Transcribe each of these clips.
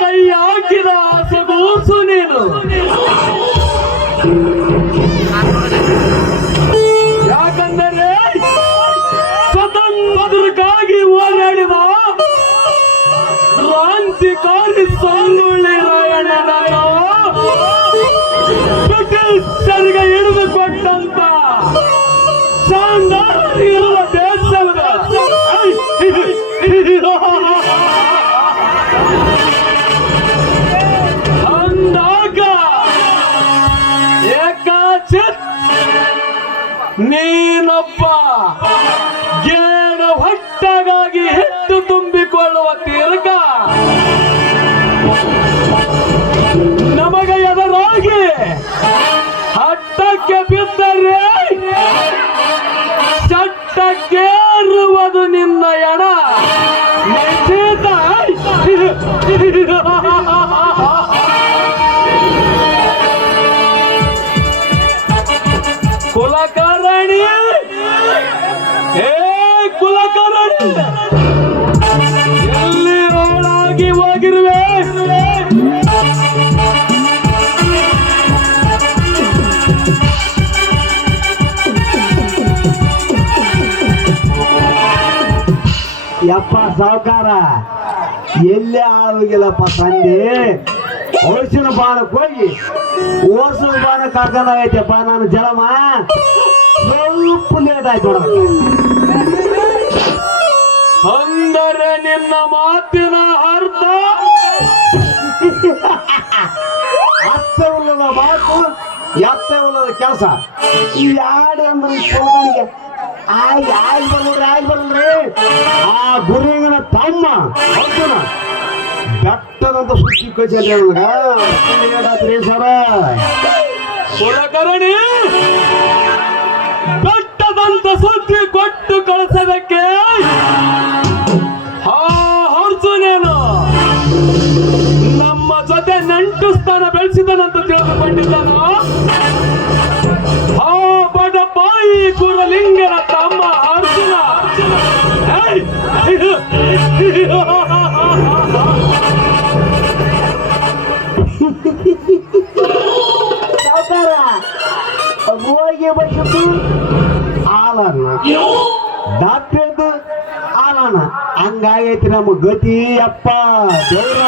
ಕೈ ಹಾಕಿದ ಸಗೂಸು ನೀನು. ಯಾಕಂದರೆ ಸ್ವತಂತ್ರಕ್ಕಾಗಿ ಹೋರಾಡಿದ ಕ್ರಾಂತಿಕಾರಿ ಸಂಗೊಳ್ಳಿ ರಾಯಣ್ಣನನ್ನು ಬ್ರಿಟಿಷರಿಗೆ ಹಿಡಿದು ಕೊಟ್ಟಂತ ಶಾಂಡಾರಿರುವ ದೇಶದ ಅಂದಾಗ ಏಕಾಚಿತ್ ನೀನೊಬ್ಬ ಗೇಣ ಹೊಟ್ಟಗಾಗಿ ಹಿಟ್ಟು ತುಂಬಿಕೊಳ್ಳುವ ತೀರ್ಕ ನಮಗೆ ಎದುರಾಗಿ ಹಟ್ಟಕ್ಕೆ ಬಿದ್ದರೆ ಚಟ್ಟಕ್ಕೇರುವುದು ನಿನ್ನ ಎಣ ನಿಶ್ಚಿತ. ಕುಲಕರ್ಣಿ, ಹೇ ಕುಲಕರ್ಣಿ, ಎಲ್ಲಿ ರೋಡಾಗಿ ಹೋಗಿರುವೆ? ಯಪ್ಪ ಸಾವುಕಾರ, ಎಲ್ಲೇ ಆಳೋಗಿಲ್ಲಪ್ಪ ತಂದೆ. ಓಸಿನ ಬಾಣಕ್ಕೆ ಹೋಗಿ ಓಸಿನ ಬಾಣ ಕರ್ಕೊಂಡಾಗೈತಪ್ಪ ನಾನು ಜಲಮ. ಸ್ವಲ್ಪ ಲೇಟ್ ಆಯ್ತು ನೋಡಕ್ಕೆ. ಅಂದರೆ ನಿನ್ನ ಮಾತಿನ ಅರ್ಥ ಅರ್ಥವಿಲ್ಲದ ಮಾತು, ಎತ್ತವಿಲ್ಲದ ಕೆಲಸ. ಈ ಯಾರು ಅಂದ್ರೆ ಸೋದನಿಗೆ ಆಗಿ ಬರ್ರಿ. ಆ ಗುರುವಿನ ತಮ್ಮ ಅರ್ಜುನ ಬೆಟ್ಟದಂತ ಸುದ್ದಿ ಕಚೇರಿ ನನಗ್ರಿ ಸರ. ಕುಲಕರ್ಣಿ, ಬೆಟ್ಟದಂತ ಸುದ್ದಿ ಕೊಟ್ಟು ಕಳಿಸೋದಕ್ಕೆ ಅರ್ಜುನೇನು ನಮ್ಮ ಜೊತೆ ನಂಟು ಸ್ಥಾನ ಬೆಳೆಸಿದನಂತ ತಿಳಿದುಕೊಂಡಿದ್ದಾನು. ಬಡಪಾಯಿ ಗುರುಲಿಂಗನ ತಮ್ಮ ಅರ್ಜುನ. ಸಾವುಕಾರ ಹೋಗಿ ಬಸಿದ್ದು ಆಲನ್ನ ಡಾಕ್ಟರ್ದು ಆಲನ. ಹಂಗಾಗೈತಿ ನಮ್ಮ ಗತಿ ಅಪ್ಪ ದೇವ್ರ.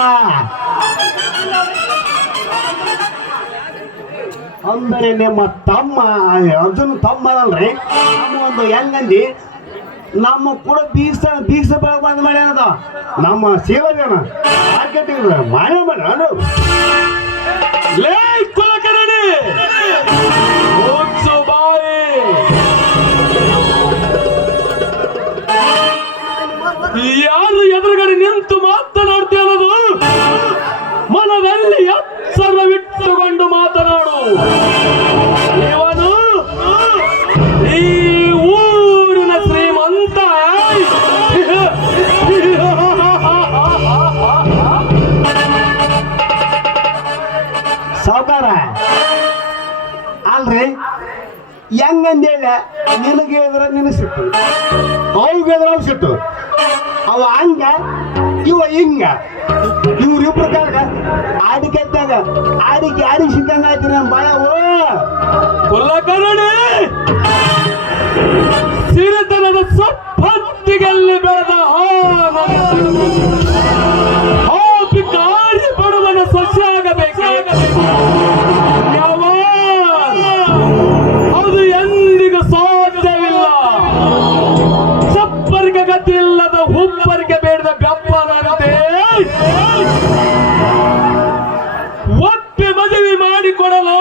ಅಂದರೆ ನಿಮ್ಮ ತಮ್ಮ ಅರ್ಜುನ್ ತಮ್ಮ ಅಲ್ರಿ. ನಮ್ಮ ಒಂದು ಹೆಂಗಂದಿ ನಮ್ಮ ಕೂಡ ಬೀಸ ಬಂದ್ ಮಾಡಿ ಅನ್ನದ ನಮ್ಮ ಸೇವನ ಮಾರ್ಕೆಟಿಂಗ್ ಮಾನೇ ಮಾಡಿ ಲೇ ಕುಲಕರ್ಣಿ, ಮುಚ್ಚು ಬಾಯಿ. ಯಾರು ಎದುರುಗಡೆ ನಿಂತು ಮಾತನಾಡ್ತಿ ಅನ್ನೋದು ಮನದಲ್ಲಿ ಎಚ್ಚರವಿಟ್ಟುಕೊಂಡು ಮಾತನಾಡು. ಇವನು ಈ ಊರಿನ ಶ್ರೀಮಂತ. ಸಾವುಕಾರ ಅಲ್ರಿ, ಹೆಂಗಂದೇಳ ನಿನಗೆ ಎದುರ ನಿನಸಿಟ್ಟು, ಅವ್ಗೆ ಎದುರ ಅವ್ ಸಿಟ್ಟು. ಅವ ಹಂಗ ಇವ ಹಿಂಗ, ಇವ್ರಿಬ್ರು ಕಾಲ ಆಡಿಕೆದ್ದಾಗ ಆಡಿಗೆ ಸಿಕ್ಕಂಗ ಆಯ್ತು ನಮ್ಮ ಭಯವು. ಕುಲಕರ್ಣಿ, ಸಿರಿತನದ ಸಪ್ಪತ್ತಿಗೆಲ್ಲಿ ಬೆಳೆದ ಪಿಕಾರಿ ಬಡವನ ಸಸ್ಯ ಆಗಬೇಕು. ಅದು ಎಂದಿಗೂ ಸಾಧ್ಯವಿಲ್ಲ. ಸಪ್ಪರಿಗೆ ಗತಿ ಇಲ್ಲದ ಹುಬ್ಬರಿಗೆ ಬೇಡದ ಬೆಪ್ಪನಂತೆ ಒಪ್ಪಿ ಮದುವೆ ಮಾಡಿಕೊಡಲು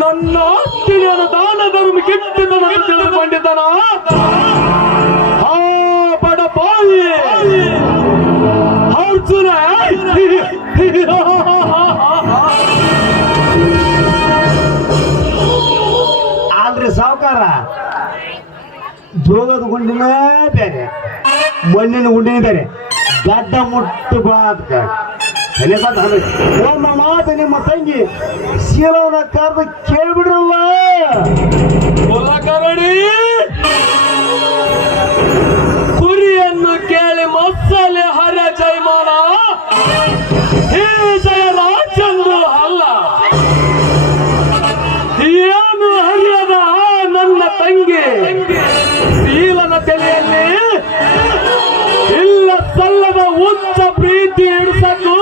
ನನ್ನ ಆಸ್ತಿಯನ್ನು ದಾನ ಧರ್ಮ ಕಿಟ್ಟಿದ್ದನಂತ ತಿಳಿದುಕೊಂಡಿದ್ದನ. ಬಡಪಾಯಿ ಅರ್ಜುನ. ಆದ್ರೆ ಸಾವುಕಾರ, ಜೋಗದ ಗುಂಡಿನೇ ಬೇರೆ, ಮಣ್ಣಿನ ಗುಂಡಿನೇ ಬೇರೆ. ಗಡ್ಡ ಮುಟ್ಟು ಬಾದ್ಕ ಒಂದು ಮಾತು ನಿಮ್ಮ ತಂಗಿ ಶೀಲವನ್ನ ಕರೆದು ಕೇಳ್ಬಿಡ್ರಲ್ಲ. ಕುಲಕರ್ಣಿ, ಕುರಿಯನ್ನು ಕೇಳಿ ಮಸಾಲೆ ಹರ ಹುಚ್ಚ ಪ್ರೀತಿ ಹಿಡ್ಸಕ್ಕೂ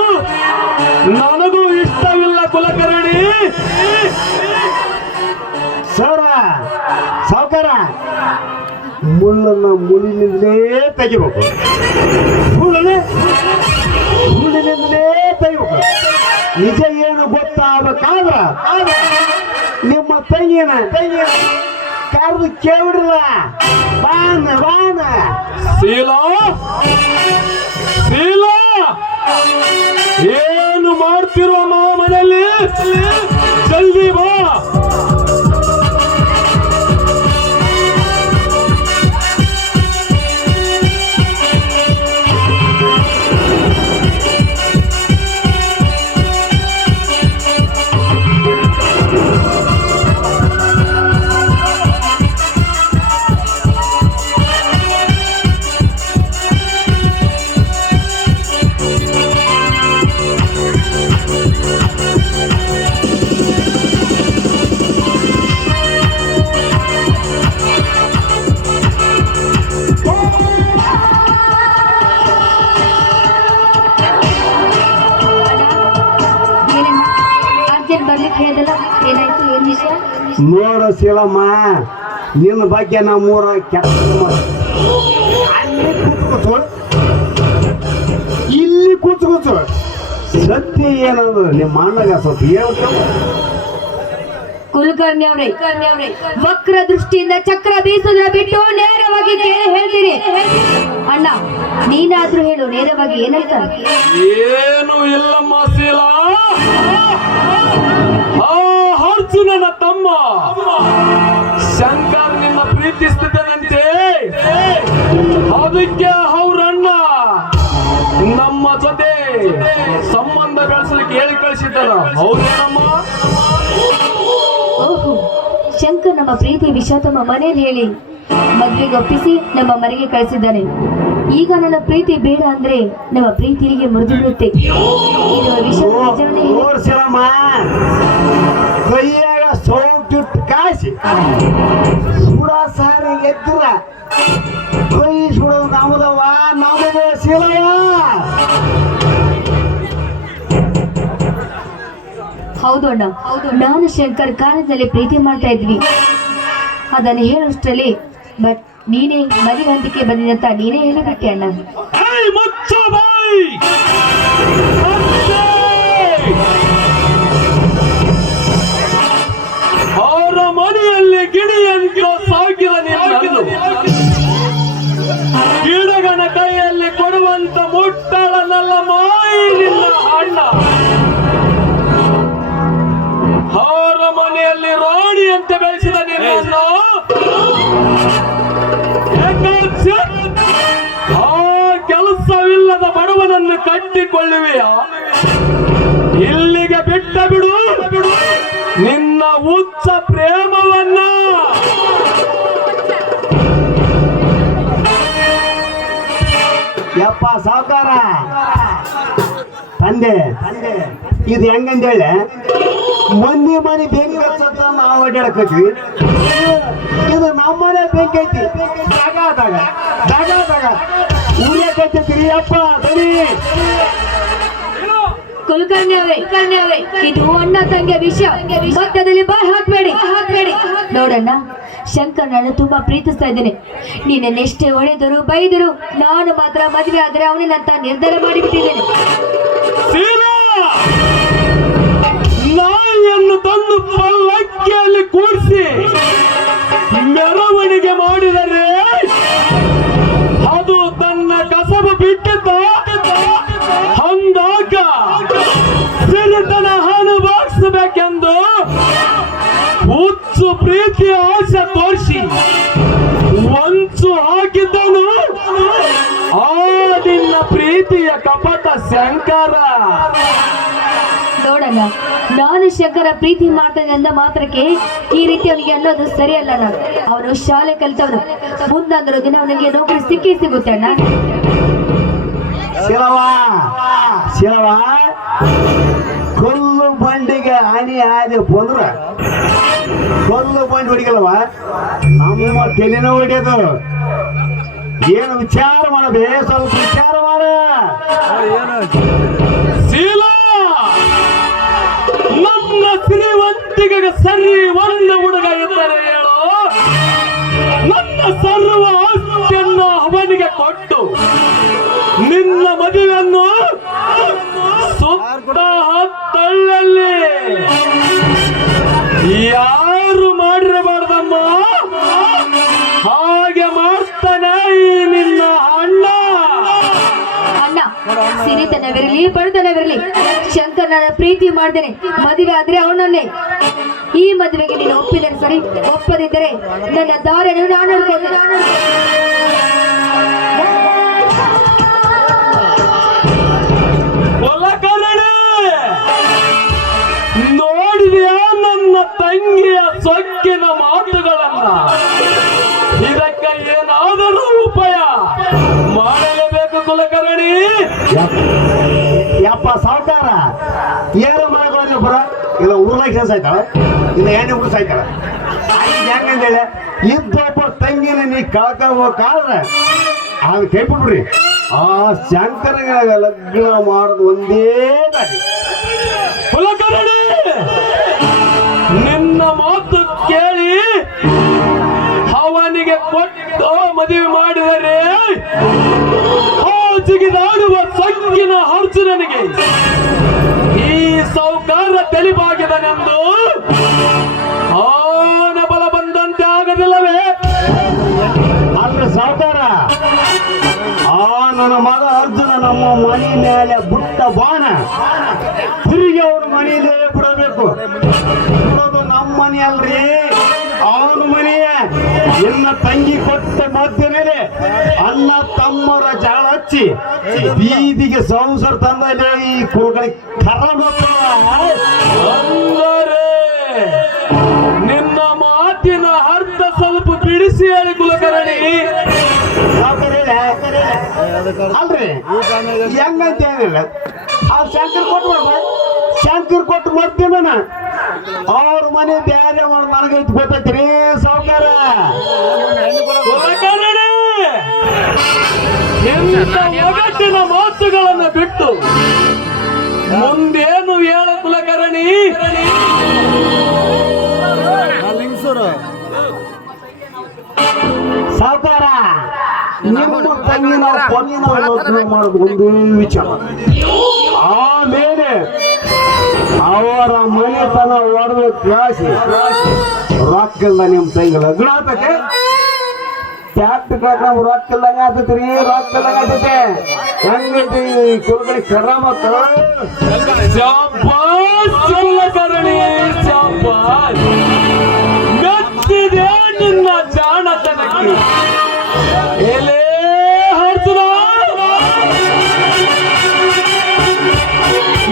ನನಗೂ ಇಷ್ಟವಿಲ್ಲ ಕುಲಕರ್ಣಿ. ಸರ ಸಾವುಕಾರ ಮುಳ್ಳನ್ನ ಮುಳ್ಳಿನಿಂದಲೇ ತೆಗಿಬೇಕು, ಮುಳ್ಳಿನಿಂದಲೇ ತೆಗಿಬೇಕು. ನಿಜ ಏನು ಗೊತ್ತಾಗಬೇಕಾದ್ರ ನಿಮ್ಮ ತಂಗಿನ ಕರೆದು ಕೇಳಿಲ್ಲ. ಬಾನ ಬಾನ ಶೀಲಾ, ಶೀಲಾ, ಏನು ಮಾಡ್ತಿರುವ ಮನೆಯಲ್ಲಿ? ಜಲ್ದಿ ಬಾ. ನೋಡ ಶೀಲಮ್ಮ, ನಿನ್ನ ಬಗ್ಗೆ ನಮ್ಮೂರ ಕೆಟ್ಟ ಅಲ್ಲಿ ಕೂತ್ಕೋಸು, ಇಲ್ಲಿ ಕೂತ್ಕೋಸು. ಸತ್ಯ ಏನದು ನಿಮ್ಮ ಅಣ್ಣಗ ಸ್ವಲ್ಪ ಹೇಳ್ತೇವೆ. ಕುಲಕರ್ಣಿ ಅವರೇ, ವಕ್ರ ದೃಷ್ಟಿಯಿಂದ ಚಕ್ರ ಬೀಸುವುದನ್ನ ಬಿಟ್ಟು ನೇರವಾಗಿ ಕೇಳಿ ಹೇಳ್ತೀನಿ. ಅಣ್ಣ, ನೀನಾದ್ರೂ ಹೇಳು ನೇರವಾಗಿ ಏನಂತ. ಏನು ಇಲ್ಲಮ್ಮ ಶೀಲಾ, ಅರ್ಜುನನ ತಮ್ಮ ಶಂಕರ್ ನಿನ್ನ ಪ್ರೀತಿಸ್ತಿದ್ದಾನಂತೆ. ಅದಕ್ಕೆ ಅವ್ರಣ್ಣ ನಮ್ಮ ಜೊತೆ ಸಂಬಂಧ ಬೆಳೆಸಲಿಕ್ಕೆ ಹೇಳಿ ಕಳಿಸಿದ್ದಾರ. ಹೌದೇನಮ್ಮ? ಓಹೋ, ಶಂಕರ್ ನಮ್ಮ ಪ್ರೀತಿ ವಿಷಯ ತಮ್ಮ ಮನೇಲಿ ಹೇಳಿ ಮದ್ವೆಗೆ ಒಪ್ಪಿಸಿ ನಮ್ಮ ಮನೆಗೆ ಕಳಿಸಿದ್ದಾನೆ. ಈಗ ನನ್ನ ಪ್ರೀತಿ ಬೇಡ ಅಂದ್ರೆ ನಮ್ಮ ಪ್ರೀತಿ ಇಲ್ಲಿಗೆ ಮುರಿದು ಬಿಡುತ್ತೆ. ಇದು ವಿಷಯ ನಿಜವೇ? ಶೀಲಮ್ಮ, ಕೈಯಾಗ ಸೋಂಕಿಟ್ಟು ಕಾಯಿಸಿ ಸುಡ ಸಾರಿ ಎದ್ದಿರ ಕೈ ಸುಡೋದು ನಮ್ಮದವ, ನಮ್ಮದೇ ಶೀಲಯ್ಯ. ಹೌದು ಅಣ್ಣ, ನಾನು ಶಂಕರ್ ಕಾಲೇಜಲ್ಲಿ ಪ್ರೀತಿ ಮಾಡ್ತಾ ಇದ್ವಿ. ಅದನ್ನು ಹೇಳೋಷ್ಟರಲ್ಲಿ ಬಟ್ ನೀನೇ ಮದುವೆ ಹಂತಕ್ಕೆ ಬಂದಿದಂತ ನೀನೇ ಹೇಳಿಬಿಟ್ಟೆ ಅಣ್ಣ. ಅವರ ಮನೆಯಲ್ಲಿ ಗಿಣಿಯಂತ ಸಾಗಿದ ನೀನು ಗಿಡಗನ ಕೈಯಲ್ಲಿ ಕೊಡುವಂತ ಮುಟ್ಟಳನಲ್ಲ ಮಾಯಿ ನಿನ್ನ ಅಣ್ಣ. ಅವರ ಮನೆಯಲ್ಲಿ ರಾಣಿ ಅಂತ ಬೆಳೆಸಿದ ನಿನ್ನನ್ನು ಆ ಕೆಲಸವಿಲ್ಲದ ಬಡವನನ್ನು ಕಟ್ಟಿಕೊಳ್ಳುವೆಯ? ಇಲ್ಲಿಗೆ ಬಿಟ್ಟ ಬಿಡು ನಿನ್ನ ಹುಚ್ಚ ಪ್ರೇಮವನ್ನ. ಯಪ್ಪ ಸಾವುಕಾರ, ತಂದೆ ಇದು ಹೆಂಗಂದೇಳೆ, ಮಂದಿ ಮನೆ ಬೆಂಕಿ ಹಚ್ಚತ್ತ ನಾವು ಅಡ್ಡಾಡಕತ್ವಿ. ಇದು ನಮ್ಮನೆ ಬೆಂಕಿ ಐತಿ. ದಾಗ ಉರಿಯಕತ್ತೈತ್ರಿ ಅಪ್ಪ ತಡಿ. ಕುಲಕರ್ಣಿ ಅವರೇ, ಇದು ಅಣ್ಣ ತಂಗಿಯ ವಿಷಯ, ಮಧ್ಯದಲ್ಲಿ ಬಾಯ್ ಹಾಕ್ಬೇಡಿ. ನೋಡಣ್ಣ, ಶಂಕರ್ ನಾನು ತುಂಬಾ ಪ್ರೀತಿಸ್ತಾ ಇದ್ದೇನೆ. ನೀನೆಷ್ಟೇ ಹೊಡೆದರು ಬೈದರು ನಾನು ಮಾತ್ರ ಮದುವೆ ಆದ್ರೆ ಅವನಿನಂತ ನಿರ್ಧಾರ ಮಾಡಿಬಿಟ್ಟಿದ್ದೇನೆ. ನಾಯಿಯನ್ನು ತಂದು ಪಲ್ಲಕ್ಕಿಯಲ್ಲಿ ಕೂರಿಸಿ ಮೆರವಣಿಗೆ ಮಾಡಿದರೆ ಅದು ತನ್ನ ಕಸಬು ಬಿಟ್ಟಿದ್ದ ಹಂದಾಗ ಸಿರಿತನ ಅನುಭವಿಸಬೇಕೆಂದು ಹುಚ್ಚು ಪ್ರೀತಿಯ ಆಸೆ ತೋರಿಸಿ ಒಂಚು ಹಾಕಿದ್ದನು ಆ ನಿನ್ನ ಪ್ರೀತಿಯ ಕಪಟ ಶಂಕರ. ನೋಡಣ್ಣ, ನಾನು ಶಂಕರ ಪ್ರೀತಿ ಮಾಡ್ತೇನೆ ಅಂದ ಮಾತ್ರಕ್ಕೆ ಈ ರೀತಿ ಅವನಿಗೆ ಅನ್ನೋದು ಸರಿಯಲ್ಲ. ಅವನು ಶಾಲೆ ಕಲಿತವನು, ಮುಂದಾದರೂ ದಿನ ಅವನಿಗೆ ನೌಕರಿ ಸಿಗುತ್ತೆ ಅಣ್ಣ. ಶಿಲವ ಕೊಲ್ಲು ಬಂಡಿಗೆ ಹಾನಿ ಆದ ಬಂದ್ರ ಕೊಲ್ಲು ಬಂಡಿ ಹೊಡಿಗಲ್ವ, ನಮ್ಮ ತಲೆನೋ ಹೊಡಿಯೋದು. ಏನು ವಿಚಾರ ಮಾಡಬೇ, ಸ್ವಲ್ಪ ವಿಚಾರ ಮಾಡ. ನಿನ್ನ ಮದುವೆಯನ್ನು ಸುತ್ತ ಹತ್ತಳ್ಳಲ್ಲಿ ಯಾರು ಮಾಡಿರಬಾರ್ದಮ್ಮ. ಹಾಗೆ ಮಾಡ್ತಾನೆ ಈ ನಿನ್ನ ಅಣ್ಣ. ಅಣ್ಣ, ಸಿರಿತನವಿರಲಿ ಬಡತನವಿರಲಿ, ಶಂಕರನ ಪ್ರೀತಿ ಮಾಡ್ದೇನೆ ಮದುವೆ ಆದ್ರೆ ಅವನನ್ನೇ. ಈ ಮದುವೆಗೆ ನೀನು ಒಪ್ಪಿದರೆ ಸರಿ, ಒಪ್ಪದಿದ್ದರೆ ನನ್ನ ದಾರಿಯನ್ನು ನಾನು ನೋಡ್ಕೊಳ್ತೇನೆ. ನೋಡಿದ್ಯಾ ನನ್ನ ತಂಗಿಯ ಸೊಕ್ಕಿನ ಮಾತುಗಳನ್ನ? ಇದಕ್ಕೆ ಏನಾದರೂ ಉಪಾಯ ಮಾಡಲೇಬೇಕು ಕುಲಕರ್ಣಿ. ಯಪ್ಪ ಸಾವುಕಾರ, ಏನು ಮಾಡಕ್ಕೆ ಬರ ಇಲ್ಲ, ಊರ್ಲಾಗ ಕೆಲಸ ಆಯ್ತಾಳ, ಇಲ್ಲ ಎಣ್ಣೆ ಉಡ್ಸ ಆಯ್ತಾಳ. ಹೆಂಗಂದೇಳೆ ಇದ್ದೊಬ್ಬ ತಂಗಿನ ನೀ ಕಳ್ಕೋಬೇಕಾದ್ರೆ ಅದು ಕೈ ಬಿಡ್ರಿ. ಆ ಶಂಕರಗ ಲಗ್ನ ಮಾಡೋದು ಒಂದೇ ದಾರಿ. ಕುಲಕರ್ಣಿ, ನಿನ್ನ ಮಾತು ಕೇಳಿ ಅವನಿಗೆ ಕೊಟ್ಟು ಮದುವೆ ಮಾಡಿದರೆ ಜಿಗಿದಾಡುವ ಸೊಕ್ಕಿನ ಅರ್ಜುನನಿಗೆ ಈ ಸೌಕಾರ ತೆಲಿಬಾಗಿದನೆಂದು ಅವನ ಬಲ ಬಂದಂತೆ ಆಗದಿಲ್ಲವೇ? ಅಲ್ರಿ ಸಾವುಕಾರ, ಆ ನನ್ನ ಮಗ ಅರ್ಜುನ ನಮ್ಮ ಮನೆ ಮೇಲೆ ಬುಟ್ಟ ಬಾಣ ತಿರುಗಿ ಅವ್ರ ಮನೆಯಲ್ಲೇ ಬಿಡಬೇಕು. ಬಿಡೋದು ನಮ್ಮ ಮನೆ ಅಲ್ರಿ, ಅವನ ಮನೆಯ. ನಿನ್ನ ತಂಗಿ ಕೊಟ್ಟ ಮಧ್ಯದಲ್ಲಿ ಅನ್ನ ತಮ್ಮರ ಜಗಳ ಹಚ್ಚಿ ಬೀದಿಗೆ ಸಂಸಾರ ತಂದಲ್ಲಿ ಈ ಕುರುಗಳಿಗೆ ಅಂದರೆ ನಿನ್ನ ಮಾತಿನ ಅರ್ಥ ಸ್ವಲ್ಪ ಬಿಡಿಸಿ ಹೇಳಿ ಕುಲಕರ್ಣಿ. ಅಲ್ರಿ ಹೆಂಗಂತ ಏನಿಲ್ಲ, ಆ ಶಂಕರ್ ಕೊಟ್ಟು ಮತ್ತೇನ ಅವ್ರ ಮನೆ ಬ್ಯಾರೆ ನನಗೈತಿ ಗೊತ್ತೈತ್ರಿ ಸಾವುಕಾರ. ಕುಲಕರ್ಣಿ, ಇಂಥ ಒಗಟ್ಟಿನ ಮಾತುಗಳನ್ನು ಬಿಟ್ಟು ಮುಂದೇನು ಹೇಳ ಕುಲಕರ್ಣಿ? ಸಾವುಕಾರ, ನಿಮ್ಮ ತಂಗಿ ನಾವು ಮಾಡೋದು ಒಂದು ವಿಚಾರ. ಆಮೇಲೆ ಅವರ ಮನೆತನ ಒಡವೆ ಕ್ಲಾಸಿ ರೊಕ್ಕಿಲ್ಲ. ನಿಮ್ಮ ತಂಗಿ ಲಗ್ನ ಆಗ್ತೈತೆ, ಟ್ಯಾಕ್ಟ್ ಕಳ್ಕೊಂಡ್ ರೊಕ್ಕಿಲ್ದಂಗ ಆಗ್ತೈತ್ರಿ, ರೊಕ್ಕಿಲ್ದಂಗ ಆಗ್ತೈತೆ. ಹೆಂಗೈತಿ ಕುರುಗಳಿಗೆ ಕರ್ರ ಮತ್ತು ಕುಲಕರ್ಣಿ ಶಾಬಾಷ್. ಮೆಚ್ಚಿದೆ ನಿನ್ನ ಜಾಣತನಕ್ಕೆ. ಎಲೇ ಅರ್ಜುನ,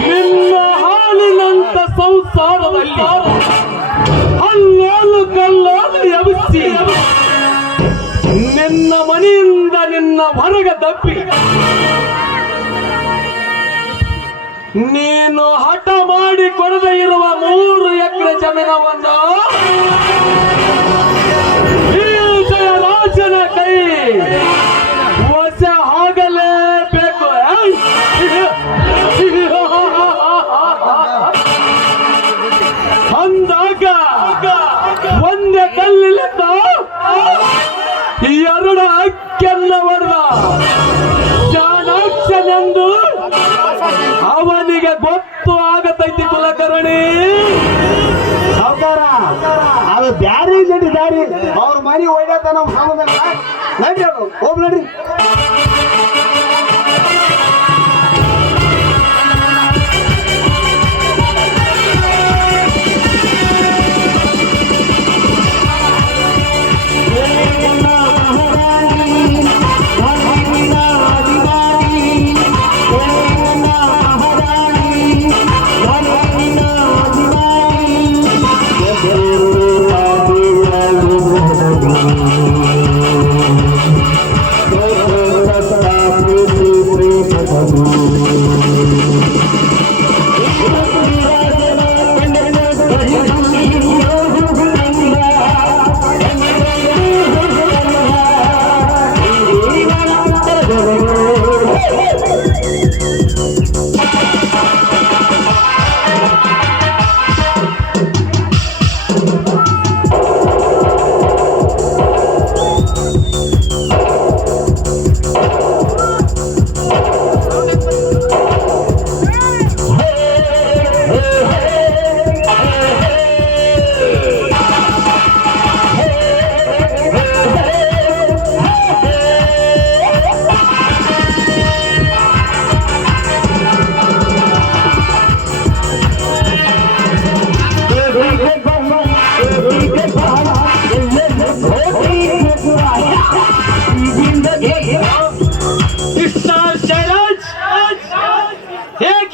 ನಿನ್ನ ಹಾಲಿನಂತ ಸಂಸಾರದಲ್ಲಿ ಅಲ್ಲೋಲು ಕಲ್ಲೋಲು ಎಬ್ಬಿಸಿ ನಿನ್ನ ಮನೆಯಿಂದ ನಿನ್ನ ಹೊರಗೆ ತಪ್ಪಿ ನೀನು ಹಠ ಮಾಡಿ ಕೊಡದೆ ಇರುವ 3 ಎಕರೆ ಜಮೀನವನ್ನು ಈ ಜಯರಾಜನ ಕೈ ವಶ ಆಗಲೇಬೇಕು. ಅಂದಾಗ ಒಂದೇ ಕಲ್ಲಿಲಿಂದ 2 ಅಕ್ಕಿಯನ್ನ ಹೊಡೆದ ಚಾಣಾಕ್ಷನೆಂದು ಅವನಿಗೆ ಗೊತ್ತು ಆಗತೈತಿ ಕುಲಕರ್ಣಿ. ಸಾವುಕಾರ, ಅದು ಬ್ಯಾರಿ ನಡಿ ದಾರಿ. ಅವ್ರ ಮನೆ ಒಯ್ಯತ ನಾವು ಸಮಾಧಾನ ನಡ್ರಿ, ಅದು ಹೋಗ್ ನಡ್ರಿ.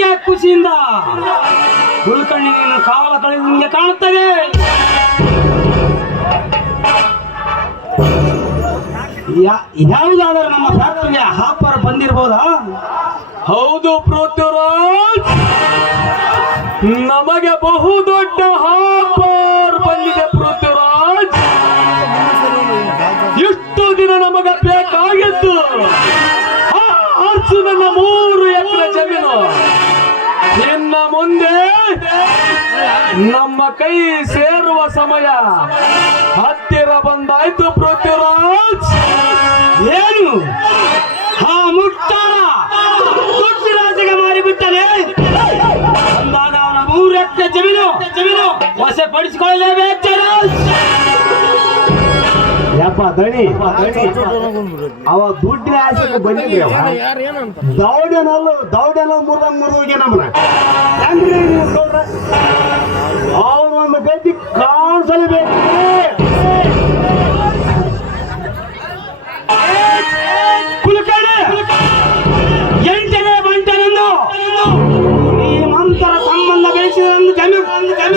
ಯಾಕೆ ಖುಷಿಯಿಂದ ಕುಲ್ಕರ್ಣಿ ನೀನು ಕಾಲ ಕಳೆದು ನಿಮಗೆ ಕಾಣುತ್ತದೆ. ಯಾವುದಾದರೂ ನಮ್ಮ ಫ್ಯಾಕ್ಟರಿಗೆ ಆಫರ್ ಬಂದಿರಬಹುದಾ? ಹೌದು ಪೃಥ್ವಿರಾಜ್, ನಮಗೆ ಬಹುದೊಡ್ಡ ಆಫರ್ ಬಂದಿದೆ ಪೃಥ್ವಿರಾಜ್. ಇಷ್ಟು ದಿನ ನಮಗೆ ಬೇಕಾಗಿತ್ತು ಅರ್ಜುನನ 3 ಎಕರೆ ಜಮೀನು. ಇನ್ನ ಮುಂದೆ ನಮ್ಮ ಕೈ ಸೇರುವ ಸಮಯ ಹತ್ತಿರ ಬಂದಾಯ್ತು ಪೃಥ್ವಿರಾಜ್. ಏನು ಹಾ ಮುಟ್ಟಾಳ ಪೃಥ್ವಿರಾಜಿಗೆ ಮಾರಿಬಿಟ್ಟನೆ ಅಂದಾಗ ಅವನ 3 ಎಕರೆ ಜಮೀನು ವಶಪಡಿಸಿಕೊಳ್ಳಲೇಬೇಕು. ಯಪ್ಪ ದಣಿ ಅವ ದುಡ್ಡಿನ ಆಸೆಗೆ ಬಂದಿದ್ರಿ. ದೌಡ್ಯನಲ್ಲ ಮುರಿದು ಹೋಗಿ ನಮ್ಮನ್ನ ಹೆಂಗ್ರಿ ನೀವು ನೋಡ್ರ. ಅವನು ಒಂದು ಗದ್ದಿ ಕಾಣಿಸಲೇಬೇಕು. ಕುಲಕರ್ಣಿ 8ನೇ ಬಂಟನಂದು ಈ ಮಂತ್ರ ಸಂಬಂಧ ಬೆಳೆಸಿದ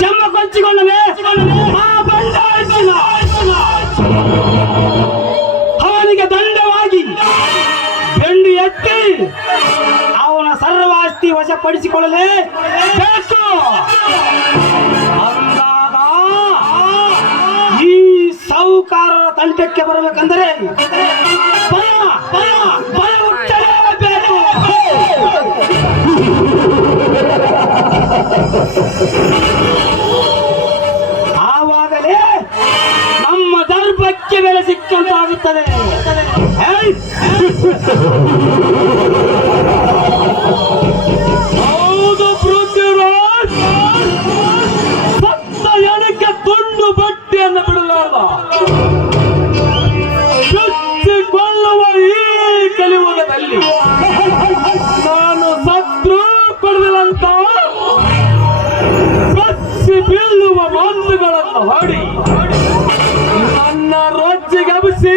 ಜಮ್ಮ ಕೊಚ್ಚಿಕೊಂಡನೆ ಆ ಬಂಡ ಅವನಿಗೆ ದಂಡವಾಗಿ ಬೆಂಡು ಎತ್ತಿ ಅವನ ಸರ್ವಾಸ್ತಿ ವಶಪಡಿಸಿಕೊಳ್ಳಲೇ ಬೇಕು. ಅಂದಾಗ ಈ ಸಾಹುಕಾರರ ತಂಟಕ್ಕೆ ಬರಬೇಕಂದರೆ ಭಯ ಭಯ ಭಯ ಹುಟ್ಟಲೇಬೇಕು. ಆವಾಗಲೇ ನಮ್ಮ ದರ್ಭಕ್ಕೆ ಬೆಲೆ ಸಿಕ್ಕಂತಾಗುತ್ತದೆ. ಹೌದು ಪೃಥ್ವಿರಾಜ್, ಸತ್ತ ಎಣಕ್ಕೆ ತುಂಡು ಬಟ್ಟೆಯನ್ನು ಬಿಡಲಾರ್ದ ಚುಚ್ಚಿಕೊಳ್ಳುವ ಈ ಕಲಿಯುಗದಲ್ಲಿ ನಾನು ಸತ್ರು ಕೊಡದಂತ ಬಚ್ಚಿ ಬೀಳುವ ಮಾತುಗಳನ್ನು ಹಾಡಿ ನನ್ನ ರೊಚ್ಚಿಗೆ ಹಬ್ಬಿಸಿ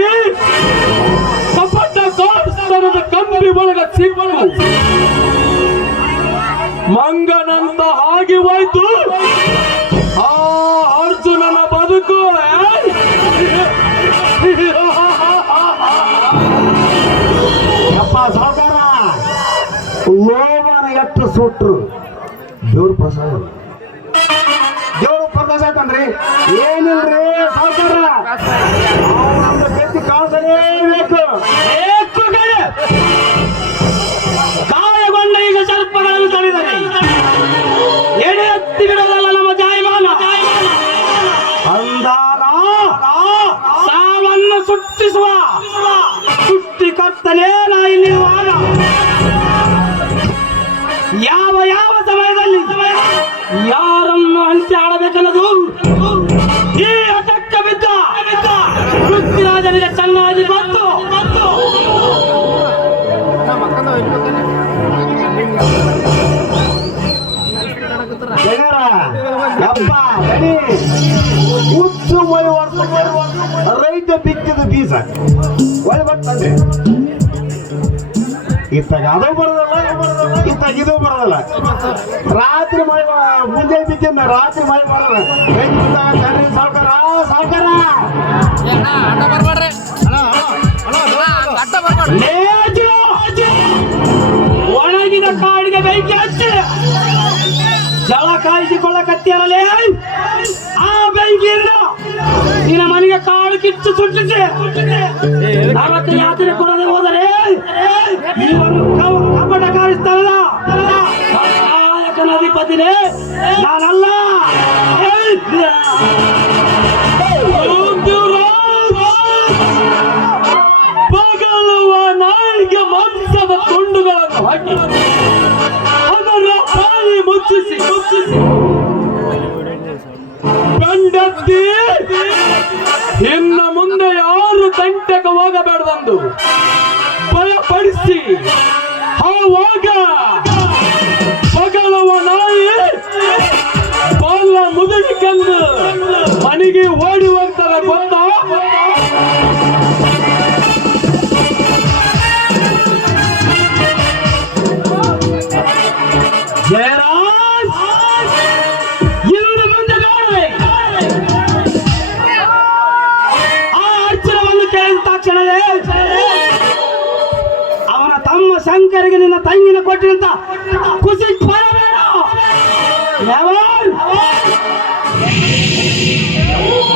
ಕಪಟ ಕಾಸ್ತರದ ಕಂಬಿ ಒಳಗ ಸಿಕ್ಕಲು ಮಂಗನಂತ ಹಾಗೆ ಹೋಯ್ತು ಆ ಅರ್ಜುನನ ಬದುಕು. ಯಪ್ಪ ಸಾವುಕಾರ, ಲೋಮನ ಎಷ್ಟು ಸುಟ್ರು ದೇವ್ರ ಪ್ರಸಾದ. ದೇವ್ರ ಪ್ರಸಾದ ಅಂತಂದ್ರಿ ಏನಿಲ್ರಿ ಸಾವುಕಾರ. ನಮ್ಮ ಗತಿ ಕಾಣಿಸಲೇಬೇಕು. ಗಾಯಗೊಂಡ ಈಗ ಸರ್ಪಗಳನ್ನು ತಡೆದರೆ ಎಡೆ ಎತ್ತಿ ಬಿಡೋದಲ್ಲ ನಮ್ಮ ಜಾಯಮಾನ. ಅಂದಾಗ ಸಾವನ್ನು ಸೃಷ್ಟಿಸುವ ಸೃಷ್ಟಿಕರ್ತನೇ ನಾ ಇಲ್ಲಿರುವಾಗ ಯಾವ ಯಾವ ಸಮಯದಲ್ಲಿ ಯಾರನ್ನು ಅಂತ್ಯ ಆಡಬೇಕನ್ನೋದು ಈ ಅಟಕ್ಕ ಬಿದ್ದ ಪೃಥ್ವಿರಾಜನಿಗೆ ಚೆನ್ನಾಗಿ ಗೊತ್ತು. ಜನರ ಯಪ್ಪ ಬನ್ನಿ, ಹುಚ್ಚು ಮಳೆ ರೈತ ಬಿತ್ತಿದ ಬೀಜ ಒಳ್ಳೆ ಬರ್ತಂದ್ರೆ ಇತ್ತಾಗ ಅದು ಬರೋದಲ್ಲ, ಇತ್ತಾಗ ಇದು ಬರೋದಲ್ಲ. ರಾತ್ರಿ ಮಳೆ ಮುಂಜಾನೆ ಬಿತ್ತಿನ ರಾತ್ರಿ ಮಳೆ ಬರೋದ ರೈತ ಬಿದ್ದಾಗ ಜನರಿ ಸಾವುಕಾರ ಸಾವುಕಾರ ಒಣಗಿದ ಕಾಡಿಗೆ ಬೆಂಕಿ ಹಚ್ಚಿ ಜಲ ಕಾಯಿಸಿಕೊಳ್ಳಕತ್ತಿಯರಲೇ ಆ ಬೆಂಕಿಯಿಂದ ನಿನ್ನ ಮನೆಗೆ ಕಾಳು ಕಿಚ್ಚು ಸುಟ್ಟಿಸಿ ನರಕ ಯಾತ್ರೆ ಕೊಡದೆ ಹೋದರೆ ನೀವನ್ನು ಕಪಟ ಕಾರಿಸ್ತಾರಲ್ಲ ನಾಯಕನ ಅಧಿಪತಿನೇ ನಾನಲ್ಲ. ಪಗಲುವ ನಾಯಿಗೆ ಮಾಂಸದ ತುಂಡುಗಳನ್ನು ಹಾಕಿ ಅದರ ಬಾಯಿ ಮುಚ್ಚಿಸಿ ಗಂಡತ್ತಿ ಇನ್ನು ಮುಂದೆ ಯಾರು ತಂಟೆಗೆ ಹೋಗಬೇಡದಂದು ಭಯಪಡಿಸಿ ಆವಾಗ ಪಗಲುವ ನಾಯಿ ಬಾಲ ಮುದುಡಿಕೊಂಡು ಮನೆಗೆ ಓಡಿ ಹೋಗ್ತವೆ ಗೊತ್ತಾ. ಶಂಕರಿಗೆ ನಿನ್ನ ತಂಗಿನ ಕೊಟ್ಟಿರಂತ ಖುಷಿ ಪಡಬೇಡ.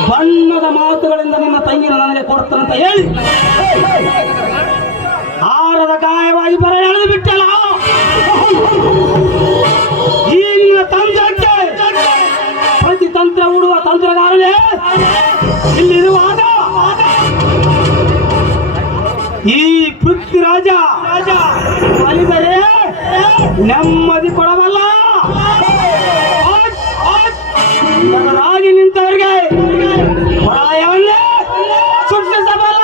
ಬಣ್ಣದ ಮಾತುಗಳಿಂದ ನಿನ್ನ ತಂಗಿನ ನನಗೆ ಕೊಡ್ತಾನಂತ ಹೇಳಿ ಹಾರದ ಗಾಯವಾಗಿ ಬರ ಎಳೆದು ಬಿಟ್ಟಲ್ಲ. ಈ ನಿನ್ನ ತಂತ್ರಕ್ಕೆ ಪ್ರತಿ ತಂತ್ರ ಹೂಡುವ ತಂತ್ರಗಾರನೇ ಇಲ್ಲಿರುವಾಗ ಈ ಪೃಥ್ವಿರಾಜ ಒಲಿದರೆ ನೆಮ್ಮದಿ ಕೊಡಬಲ್ಲ. ರಾಗಿ ನಿಂತವರಿಗೆ ಪ್ರಳಯವನ್ನೇ ಸೃಷ್ಟಿಸಬಲ್ಲ.